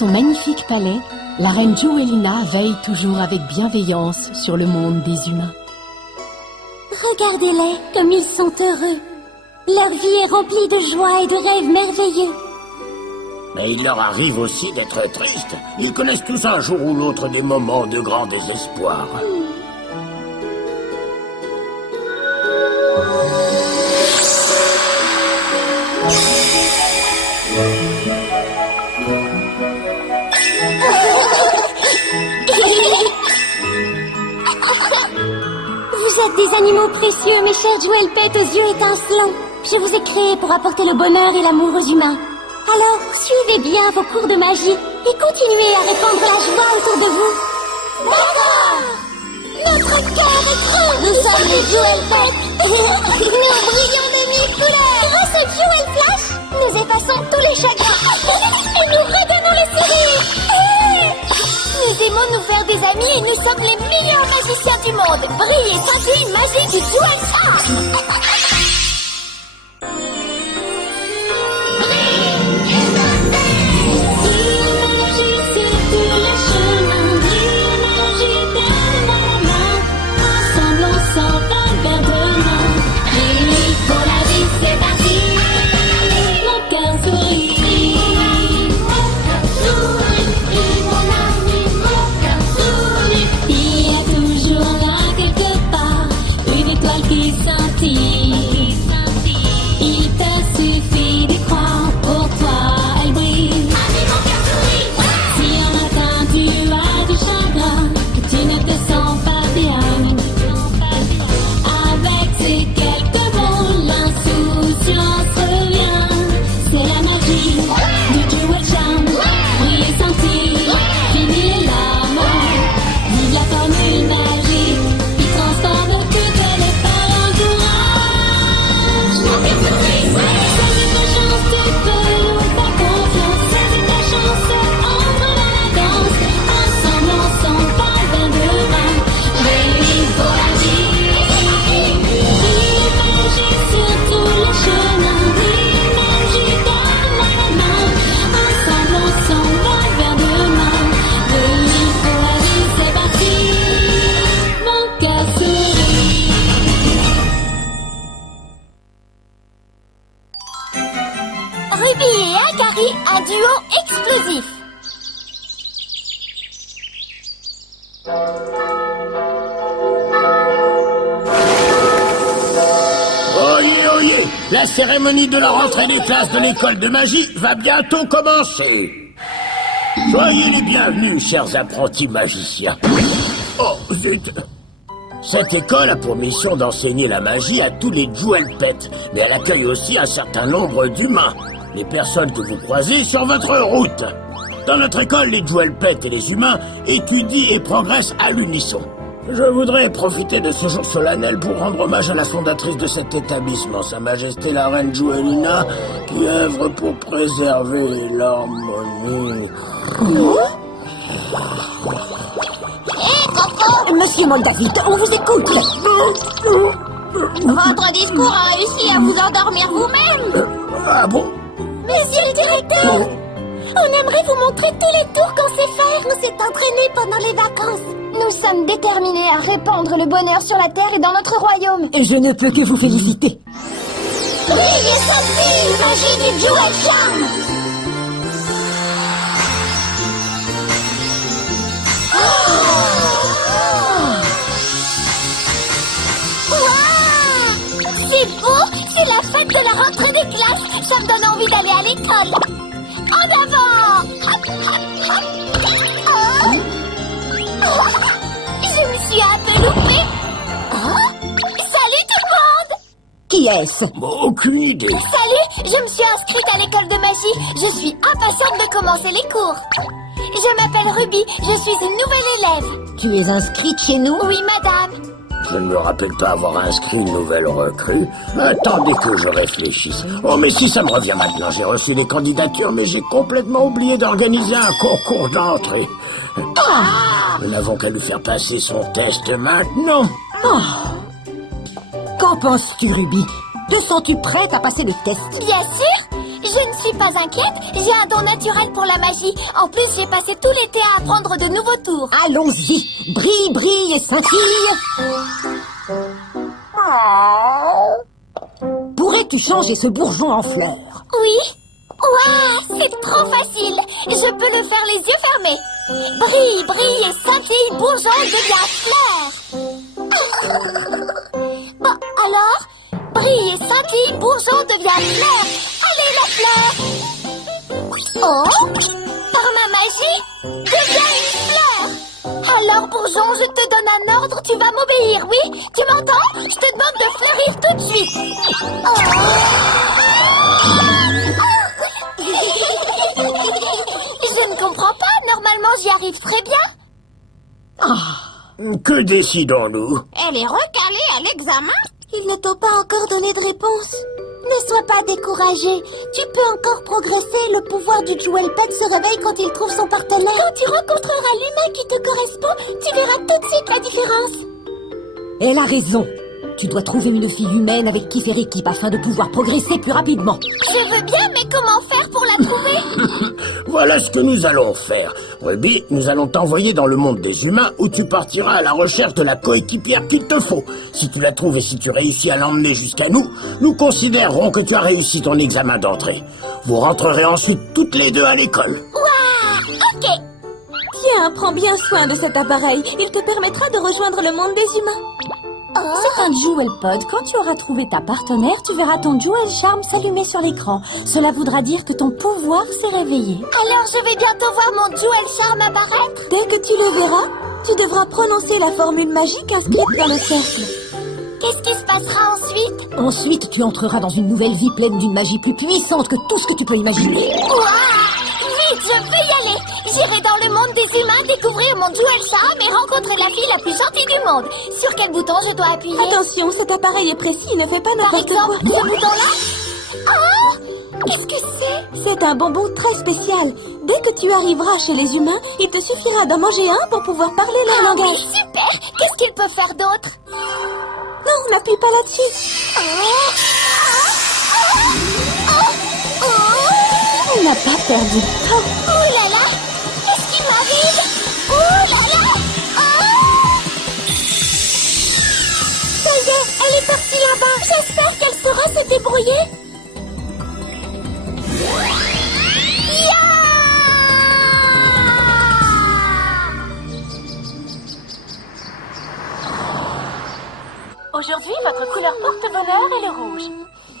son magnifique palais, la reine Jewelina veille toujours avec bienveillance sur le monde des humains. Regardez-les comme ils sont heureux. Leur vie est remplie de joie et de rêves merveilleux. Mais il leur arrive aussi d'être tristes. Ils connaissent tous un jour ou l'autre des moments de grand désespoir. Vous êtes des animaux précieux, mes chers Jewel Pet aux yeux étincelants. Je vous ai créés pour apporter le bonheur et l'amour aux humains. Alors, suivez bien vos cours de magie et continuez à répandre la joie autour de vous. D'accord! Notre cœur est grand! Nous sommes les Jewel Pet! Nous brillons de mille couleurs! Grâce au Jewel Flash, nous effaçons tous les chagrins et nous redonnons le sourire! Nous aimons nous faire des amis et nous sommes les meilleurs magiciens du monde! Brille et scintille magie du Jewel Charm! Ruby et Akari, un duo explosif. Oyez, oyez! La cérémonie de la rentrée des classes de l'école de magie va bientôt commencer. Soyez les bienvenus, chers apprentis magiciens. Oh, zut! Cette école a pour mission d'enseigner la magie à tous les Jewel Pet, mais elle accueille aussi un certain nombre d'humains, les personnes que vous croisez sur votre route. Dans notre école, les Jewel Pet et les humains étudient et progressent à l'unisson. Je voudrais profiter de ce jour solennel pour rendre hommage à la fondatrice de cet établissement, Sa Majesté la Reine Jewelina, qui œuvre pour préserver l'harmonie. Monsieur Moldavit, on vous écoute. Votre discours a réussi à vous endormir vous-même. Ah bon? Monsieur le directeur, on aimerait vous montrer tous les tours qu'on sait faire. On s'est entraîné pendant les vacances. Nous sommes déterminés à répandre le bonheur sur la terre et dans notre royaume. Et je ne peux que vous féliciter. Brille et scintille, magie du Jewel Charm. C'est beau, c'est la fête de la rentrée des classes. Ça me donne envie d'aller à l'école. En avant! Hop, hop, hop. Je me suis un peu loupée. Salut tout le monde! Qui est-ce? Aucune idée. Salut, je me suis inscrite à l'école de magie. Je suis impatiente de commencer les cours. Je m'appelle Ruby, je suis une nouvelle élève. Tu es inscrite chez nous? Oui, madame. Je ne me rappelle pas avoir inscrit une nouvelle recrue. Attendez que je réfléchisse. Oh, mais si ça me revient maintenant, j'ai reçu des candidatures, mais j'ai complètement oublié d'organiser un concours d'entrée. Nous n'avons qu'à lui faire passer son test maintenant. Qu'en penses-tu, Ruby? Te sens-tu prête à passer le test? Bien sûr, je Je ne suis pas inquiète, j'ai un don naturel pour la magie. En plus, j'ai passé tout l'été à apprendre de nouveaux tours. Allons-y. Brille, brille et scintille. Pourrais-tu changer ce bourgeon en fleur? Oui. Ouah, c'est trop facile. Je peux le faire les yeux fermés. Brille, brille et scintille, bourgeon devient fleur. Bon, alors, brille et scintille, bourgeon devient fleur. Allez, la fleur. Oh, par ma magie, deviens une fleur. Alors, bourgeon, je te donne un ordre, tu vas m'obéir, oui? Tu m'entends? Je te demande de fleurir tout de suite. Oh. Je ne comprends pas, normalement j'y arrive très bien. Que décidons-nous? Elle est recalée à l'examen. Ils ne t'ont pas encore donné de réponse. Ne sois pas découragé. Tu peux encore progresser. Le pouvoir du Jewel Pet se réveille quand il trouve son partenaire. Quand tu rencontreras l'humain qui te correspond, tu verras tout de suite la différence. Elle a raison. Tu dois trouver une fille humaine avec qui faire équipe afin de pouvoir progresser plus rapidement. Je veux bien, mais comment faire pour la trouver? Voilà ce que nous allons faire. Ruby, nous allons t'envoyer dans le monde des humains où tu partiras à la recherche de la coéquipière qu'il te faut. Si tu la trouves et si tu réussis à l'emmener jusqu'à nous, nous considérerons que tu as réussi ton examen d'entrée. Vous rentrerez ensuite toutes les deux à l'école. Waouh, ok. Tiens, prends bien soin de cet appareil. Il te permettra de rejoindre le monde des humains. C'est un Jewel Pod. Quand tu auras trouvé ta partenaire, tu verras ton Jewel Charm s'allumer sur l'écran. Cela voudra dire que ton pouvoir s'est réveillé. Alors je vais bientôt voir mon Jewel Charm apparaître. Dès que tu le verras, tu devras prononcer la formule magique inscrite dans le cercle. Qu'est-ce qui se passera ensuite? Ensuite, tu entreras dans une nouvelle vie pleine d'une magie plus puissante que tout ce que tu peux imaginer. Waouh! Vite, je vais y aller. J'irai dans le monde des humains découvrir mon Jewel Charm et rencontrer la fille la plus gentille du monde. Sur quel bouton je dois appuyer? Attention, cet appareil est précis, ne fais pas Par n'importe exemple, quoi. ce bouton-là? Oh! Qu'est-ce que c'est? C'est un bonbon très spécial. Dès que tu arriveras chez les humains, il te suffira d'en manger un pour pouvoir parler leur Ah oui, langage. super! Qu'est-ce qu'il peut faire d'autre? Non, n'appuie pas là-dessus. On n'a pas perdu de temps. Oh là là! Qu'est-ce qui m'arrive? Oh là là! Oh! Ça y est, elle est partie là-bas. J'espère qu'elle saura se débrouiller. Aujourd'hui, votre couleur porte-bonheur est le rouge.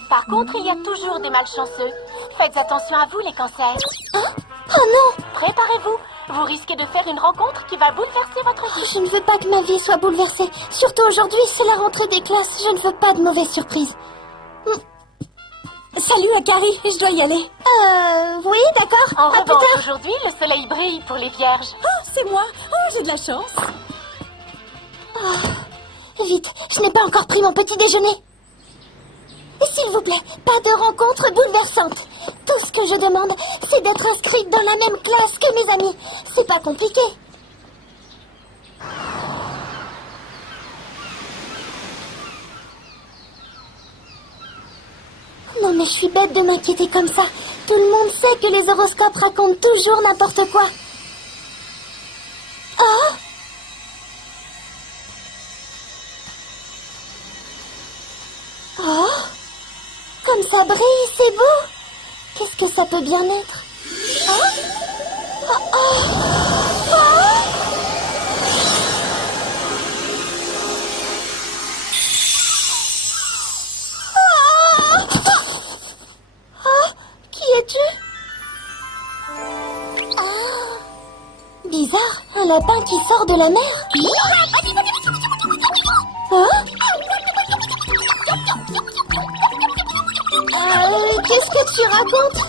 Par contre, il y a toujours des malchanceux. Faites attention à vous, les cancers. Hein? Oh non! Préparez-vous. Vous risquez de faire une rencontre qui va bouleverser votre vie. Je ne veux pas que ma vie soit bouleversée. Surtout aujourd'hui, c'est la rentrée des classes. Je ne veux pas de mauvaises surprises. Salut Akari, je dois y aller. Oui, d'accord. En À plus revanche, tard. aujourd'hui, le soleil brille pour les vierges. Oh, c'est moi. Oh, j'ai de la chance. Vite, je n'ai pas encore pris mon petit déjeuner. S'il vous plaît, pas de rencontre bouleversante. Tout ce que je demande, c'est d'être inscrite dans la même classe que mes amis. C'est pas compliqué. Non mais je suis bête de m'inquiéter comme ça. Tout le monde sait que les horoscopes racontent toujours n'importe quoi. Oh! Oh! Comme ça brille, c'est beau. Qu'est-ce que ça peut bien être? Oh! Oh! Oh! Oh! Qui es-tu? Ah! Bizarre, un lapin qui sort de la mer. Hein? Qu'est-ce que tu racontes?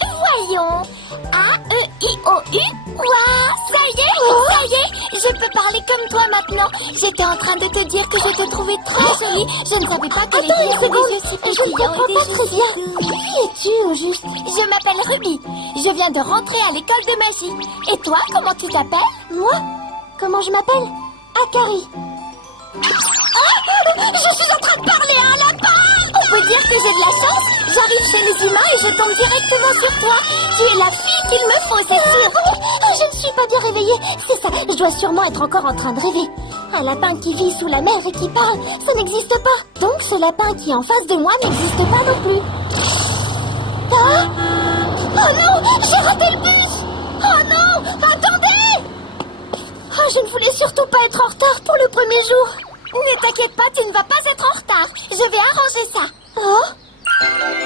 Voyons. A-E-I-O-U. Ouah, ça y est, je peux parler comme toi maintenant. J'étais en train de te dire que je te trouvais très jolie. Je ne savais pas que les filles avaient des yeux si pétillants. Je ne comprends pas très bien. Qui es-tu au juste? Je m'appelle Ruby. Je viens de rentrer à l'école de magie. Et toi, comment tu t'appelles? Moi? Comment je m'appelle? Akari. Ah, je suis en train de parler à un lapin! On peut dire que j'ai de la chance. J'arrive chez les humains et je tombe directement sur toi. Tu es la fille qu'il me faut, c'est sûr. Je ne suis pas bien réveillée. C'est ça, je dois sûrement être encore en train de rêver. Un lapin qui vit sous la mer et qui parle, ça n'existe pas. Donc ce lapin qui est en face de moi n'existe pas non plus. Ah! Oh non, j'ai raté le bus! Oh non, attendez! Oh, je ne voulais surtout pas être en retard pour le premier jour. Ne t'inquiète pas, tu ne vas pas être en retard. Je vais arranger ça. Oh?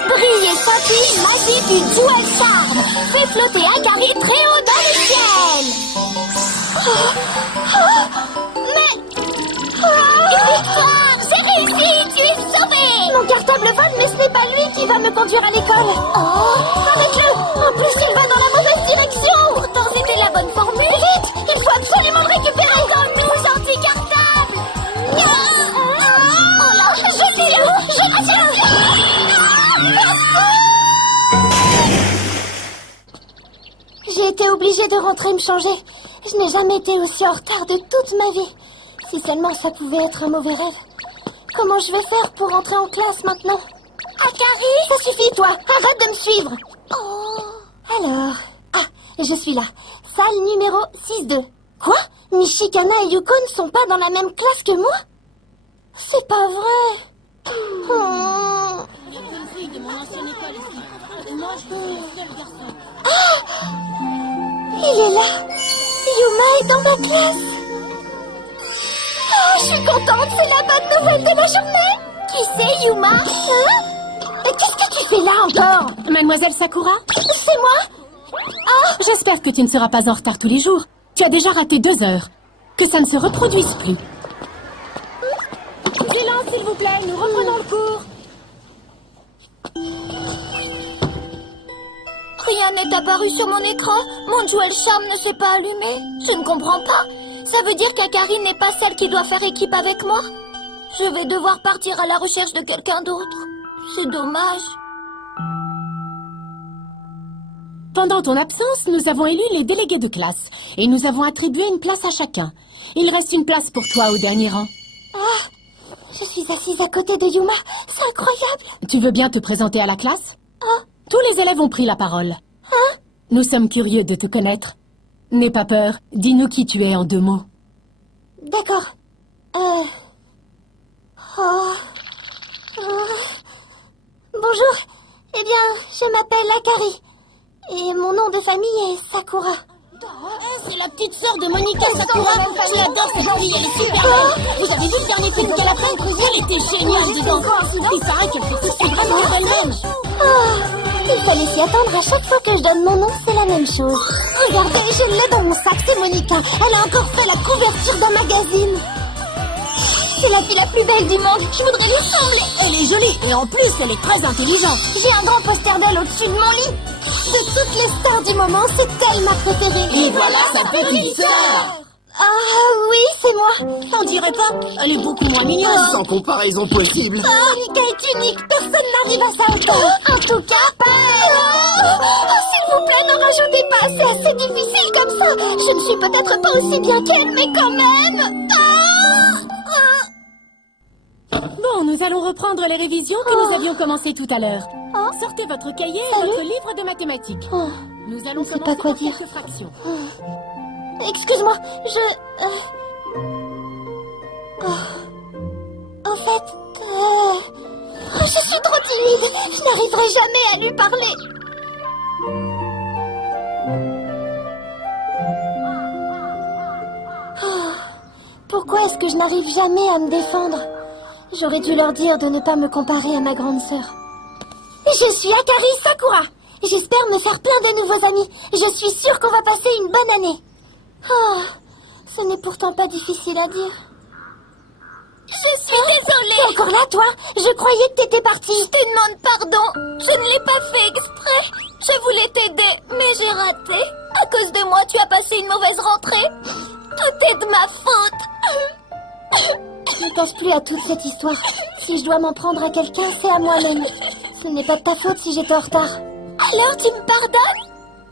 Brille et scintille, magie du Jewel Charm. Fais flotter Akari très haut dans le ciel. Mais... Victoire, j'ai réussi, tu es sauvée. Mon cartable vole, mais ce n'est pas lui qui va me conduire à l'école. Oh, arrête-le. En plus, il va dans la mauvaise direction. Pourtant, c'était la bonne formule. Vite, il faut absolument le récupérer comme nous, gentil cartable. Oh là, je tire. J'ai été obligée de rentrer me changer. Je n'ai jamais été aussi en retard de toute ma vie. Si seulement ça pouvait être un mauvais rêve. Comment je vais faire pour rentrer en classe maintenant? Akari, ça suffit toi, arrête de me suivre. Oh. Alors, je suis là. Salle numéro 6-2. Quoi? Nishikana et Yuko ne sont pas dans la même classe que moi? C'est pas vrai. Il est là. Yuma est dans ma classe. Je suis contente, c'est la bonne nouvelle de la journée. Qui c'est, Yuma? Hein? Qu'est-ce que tu fais là encore? Mademoiselle Sakura? C'est moi? J'espère que tu ne seras pas en retard tous les jours. Tu as déjà raté 2 heures. Que ça ne se reproduise plus. Silence, s'il vous plaît, nous reprenons le cours. Rien n'est apparu sur mon écran. Mon Jewel Charm ne s'est pas allumé. Je ne comprends pas. Ça veut dire qu'Akari n'est pas celle qui doit faire équipe avec moi? Je vais devoir partir à la recherche de quelqu'un d'autre. C'est dommage. Pendant ton absence, nous avons élu les délégués de classe. Et nous avons attribué une place à chacun. Il reste une place pour toi au dernier rang. Je suis assise à côté de Yuma. C'est incroyable. Tu veux bien te présenter à la classe? Tous les élèves ont pris la parole. Nous sommes curieux de te connaître. N'aie pas peur, dis-nous qui tu es en 2 mots. D'accord. Bonjour. Eh bien, je m'appelle Akari. Et mon nom de famille est Sakura. C'est la petite sœur de Monica Sakura. Je l'adore cette fille, elle est super belle. Vous avez vu le dernier film qu'elle a fait? Elle était géniale, dis donc. Il paraît qu'elle fait tout ce qu'elle veut elle-même. Il fallait s'y attendre. À chaque fois que je donne mon nom, c'est la même chose. Regardez, je l'ai dans mon sac, c'est Monica. Elle a encore fait la couverture d'un magazine. C'est la fille la plus belle du monde. Je voudrais lui ressembler. Elle est jolie et en plus, elle est très intelligente. J'ai un grand poster d'elle au-dessus de mon lit. De toutes les stars du moment, c'est elle ma préférée. Et voilà sa petite sœur. Oui, c'est moi. On dirait pas, elle est beaucoup moins mignonne. Sans comparaison possible. Monica est unique. Personne n'arrive à sa hauteur. En tout cas, s'il vous plaît, n'en rajoutez pas. C'est assez difficile comme ça. Je ne suis peut-être pas aussi bien qu'elle, mais quand même. Bon, nous allons reprendre les révisions que nous avions commencées tout à l'heure. Sortez votre cahier et votre livre de mathématiques. Nous allons sais pas commencer quoi par dire. quelques fractions. Excuse-moi, En fait, je suis trop timide. Je n'arriverai jamais à lui parler. Pourquoi est-ce que je n'arrive jamais à me défendre? J'aurais dû leur dire de ne pas me comparer à ma grande sœur. Je suis Akari Sakura. J'espère me faire plein de nouveaux amis. Je suis sûre qu'on va passer une bonne année. Ce n'est pourtant pas difficile à dire. Je suis désolée. T'es encore là, toi? Je croyais que t'étais partie. Je te demande pardon. Je ne l'ai pas fait exprès. Je voulais t'aider, mais j'ai raté. À cause de moi, tu as passé une mauvaise rentrée. Tout est de ma faute. Je ne pense plus à toute cette histoire. Si je dois m'en prendre à quelqu'un, c'est à moi-même. Ce n'est pas de ta faute si j'étais en retard. Alors, tu me pardonnes?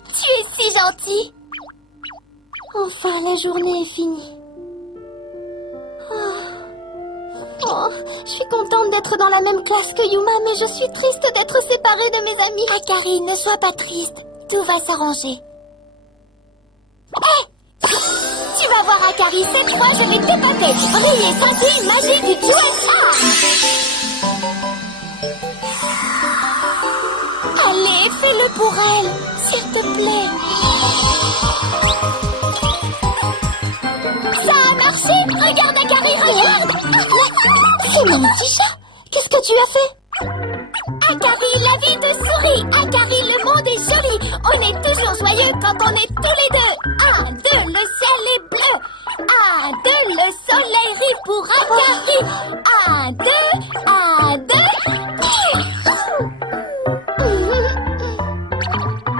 Tu es si gentil. Enfin, la journée est finie. Oh, je suis contente d'être dans la même classe que Yuma, mais je suis triste d'être séparée de mes amis. Akari, ne sois pas triste. Tout va s'arranger. Hé! Tu vas voir, Akari, cette fois, je vais t'épater. Brille et scintille, magie du Jewel Charm. Allez, fais-le pour elle, s'il te plaît. Ça a marché. Regarde, Akari, regarde. C'est mon petit chat. Qu'est-ce que tu as fait? Akari, la vie te sourit. Akari, le monde est joli. On est toujours joyeux quand on est tous les deux. 1, 2, le ciel est bleu. 1, 2, le soleil rit pour Akari. 1, 2, 1, 2.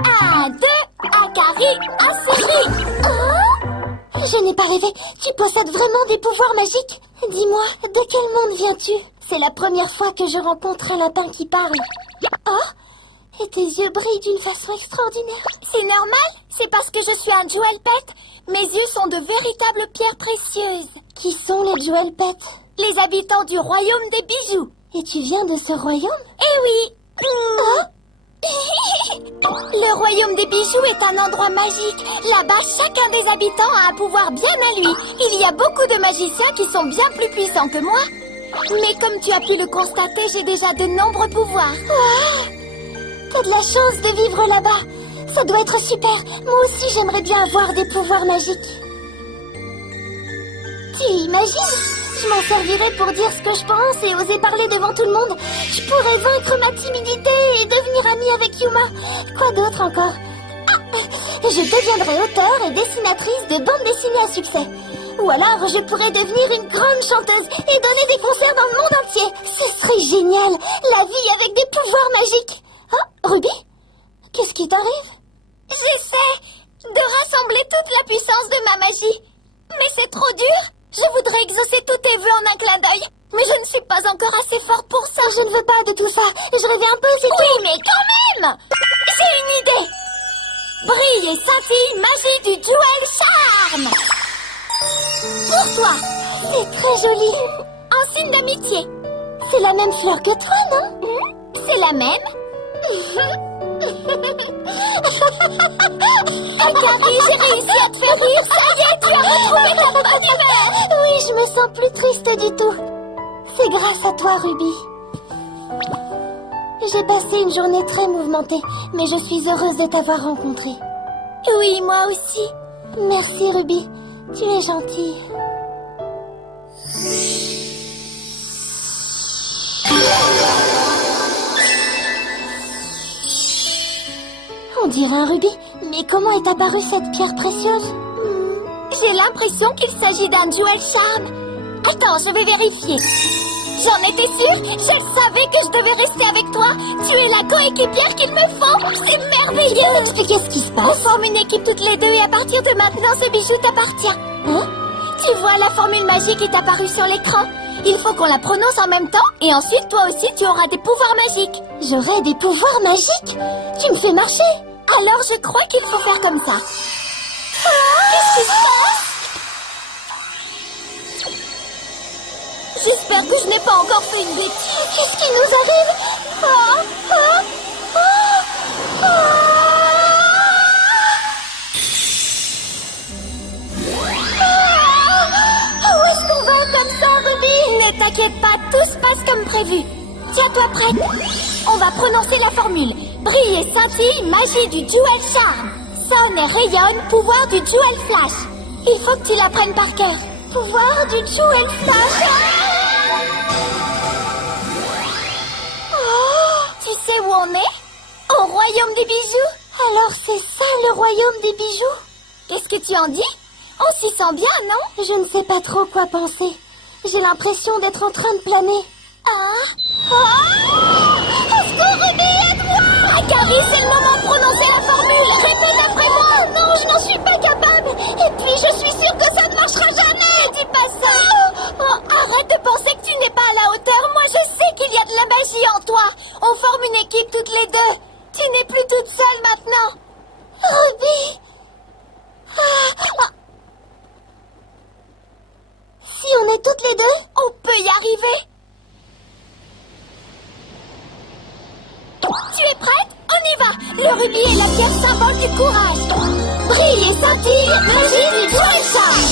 1, 2, Akari a souri. Je n'ai pas rêvé. Tu possèdes vraiment des pouvoirs magiques? Dis-moi, de quel monde viens-tu? C'est la première fois que je rencontre un lapin qui parle. Oh, et tes yeux brillent d'une façon extraordinaire. C'est normal, c'est parce que je suis un Jewel Pet. Mes yeux sont de véritables pierres précieuses. Qui sont les Jewel Pets? Les habitants du royaume des bijoux. Et tu viens de ce royaume? Eh oui. Le royaume des bijoux est un endroit magique. Là-bas, chacun des habitants a un pouvoir bien à lui. Il y a beaucoup de magiciens qui sont bien plus puissants que moi. Mais comme tu as pu le constater, j'ai déjà de nombreux pouvoirs. T'as de la chance de vivre là-bas. Ça doit être super. Moi aussi, j'aimerais bien avoir des pouvoirs magiques. Tu imagines? Je m'en servirais pour dire ce que je pense et oser parler devant tout le monde. Je pourrais vaincre ma timidité et devenir amie avec Yuma. Quoi d'autre encore? Je deviendrais auteure et dessinatrice de bandes dessinées à succès. Ou alors, je pourrais devenir une grande chanteuse et donner des concerts dans le monde entier. Ce serait génial, la vie avec des pouvoirs magiques. Ruby? Qu'est-ce qui t'arrive? J'essaie de rassembler toute la puissance de ma magie. Mais c'est trop dur. Je voudrais exaucer tous tes vœux en un clin d'œil. Mais je ne suis pas encore assez forte pour ça. Je ne veux pas de tout ça. Je rêvais un peu, c'est tout. Oui, mais quand même! J'ai une idée. Brille et scintille, magie du Jewel Charm. Pour toi. C'est très joli. En signe d'amitié. C'est la même fleur que toi, non? C'est la même. Akari, j'ai réussi à te faire rire. Ça y est, tu as retrouvé ta bonne humeur. Oui, je me sens plus triste du tout. C'est grâce à toi, Ruby. J'ai passé une journée très mouvementée, mais je suis heureuse de t'avoir rencontrée. Oui, moi aussi. Merci, Ruby. Tu es gentille. On dirait un rubis. Mais comment est apparue cette pierre précieuse? J'ai l'impression qu'il s'agit d'un Jewel Charm. Attends, je vais vérifier. J'en étais sûre. Je le savais que je devais rester avec toi. Tu es la coéquipière qu'il me faut. C'est merveilleux. Tu peux m'expliquer ce qui se On passe? forme une équipe toutes les deux et à partir de maintenant, ce bijou t'appartient. Hein? Tu vois, la formule magique est apparue sur l'écran. Il faut qu'on la prononce en même temps et ensuite, toi aussi, tu auras des pouvoirs magiques. J'aurais des pouvoirs magiques? Tu me fais marcher? Alors, je crois qu'il faut faire comme ça. Qu'est-ce qui se passe? J'espère que je n'ai pas encore fait une bêtise. Qu'est-ce qui nous arrive? Où est-ce qu'on va comme ça, Ruby? Ne t'inquiète pas, tout se passe comme prévu. Tiens-toi prête. On va prononcer la formule. Brille et scintille, magie du Jewel Charm. Sonne et rayonne, pouvoir du Jewel Flash. Il faut que tu l'apprennes par cœur. Pouvoir du Jewel Flash. Tu sais où on est? Au royaume des bijoux. Alors c'est ça le royaume des bijoux? Qu'est-ce que tu en dis? On s'y sent bien, non? Je ne sais pas trop quoi penser. J'ai l'impression d'être en train de planer. Au secours, Ruby, aide-moi! Akari, c'est le moment de prononcer la formule. Répète après moi. Non, je n'en suis pas capable. Et puis je suis sûre que ça ne marchera jamais. Ne dis pas ça. Arrête de penser que tu n'es pas à la hauteur. Moi, je sais qu'il y a de la magie en toi. On forme une équipe toutes les deux. Tu n'es plus toute seule maintenant. Ruby. que Ruby est la pierre symbole du courage. Brille et scintille, magie du Jewel Charm.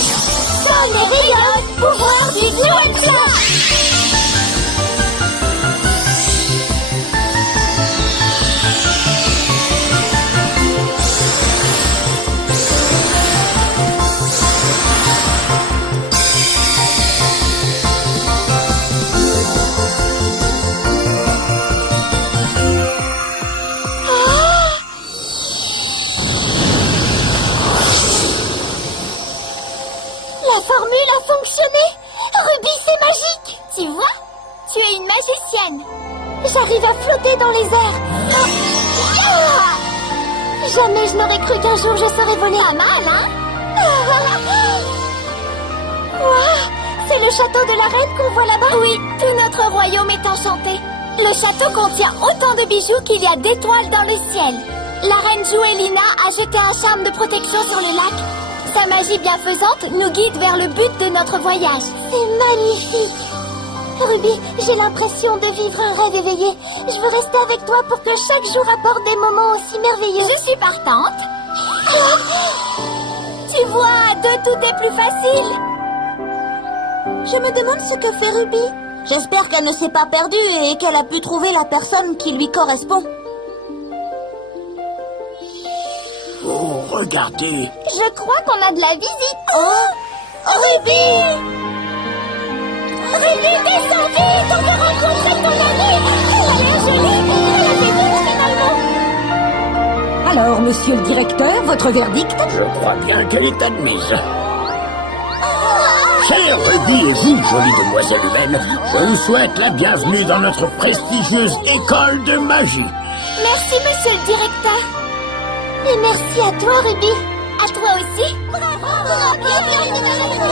Sonne et rayonne, pouvoir du Jewel Charm. La formule a fonctionné. Ruby, c'est magique. Tu vois, tu es une magicienne. J'arrive à flotter dans les airs. Jamais je n'aurais cru qu'un jour je serais volée. Pas mal, hein? Wow, c'est le château de la reine qu'on voit là-bas? Oui, tout notre royaume est enchanté. Le château contient autant de bijoux qu'il y a d'étoiles dans le ciel. La reine Jewelina a jeté un charme de protection sur le lac. Sa magie bienfaisante nous guide vers le but de notre voyage. C'est magnifique. Ruby, j'ai l'impression de vivre un rêve éveillé. Je veux rester avec toi pour que chaque jour apporte des moments aussi merveilleux. Je suis partante. Tu vois, à deux, tout est plus facile. Je me demande ce que fait Ruby. J'espère qu'elle ne s'est pas perdue et qu'elle a pu trouver la personne qui lui correspond. Oh, regardez. Je crois qu'on a de la visite. Oh, Ruby! Ruby, descends vite, on veut rencontrer ton amie. Elle a l'air jolie, elle a fait vite finalement. Alors, monsieur le directeur, votre verdict? Je crois bien qu'elle est admise. Chère Ruby et vous, jolie demoiselle humaine, je vous souhaite la bienvenue dans notre prestigieuse école de magie. Merci, monsieur le directeur. Et merci à toi, Ruby. À toi aussi. Bravo, bravo.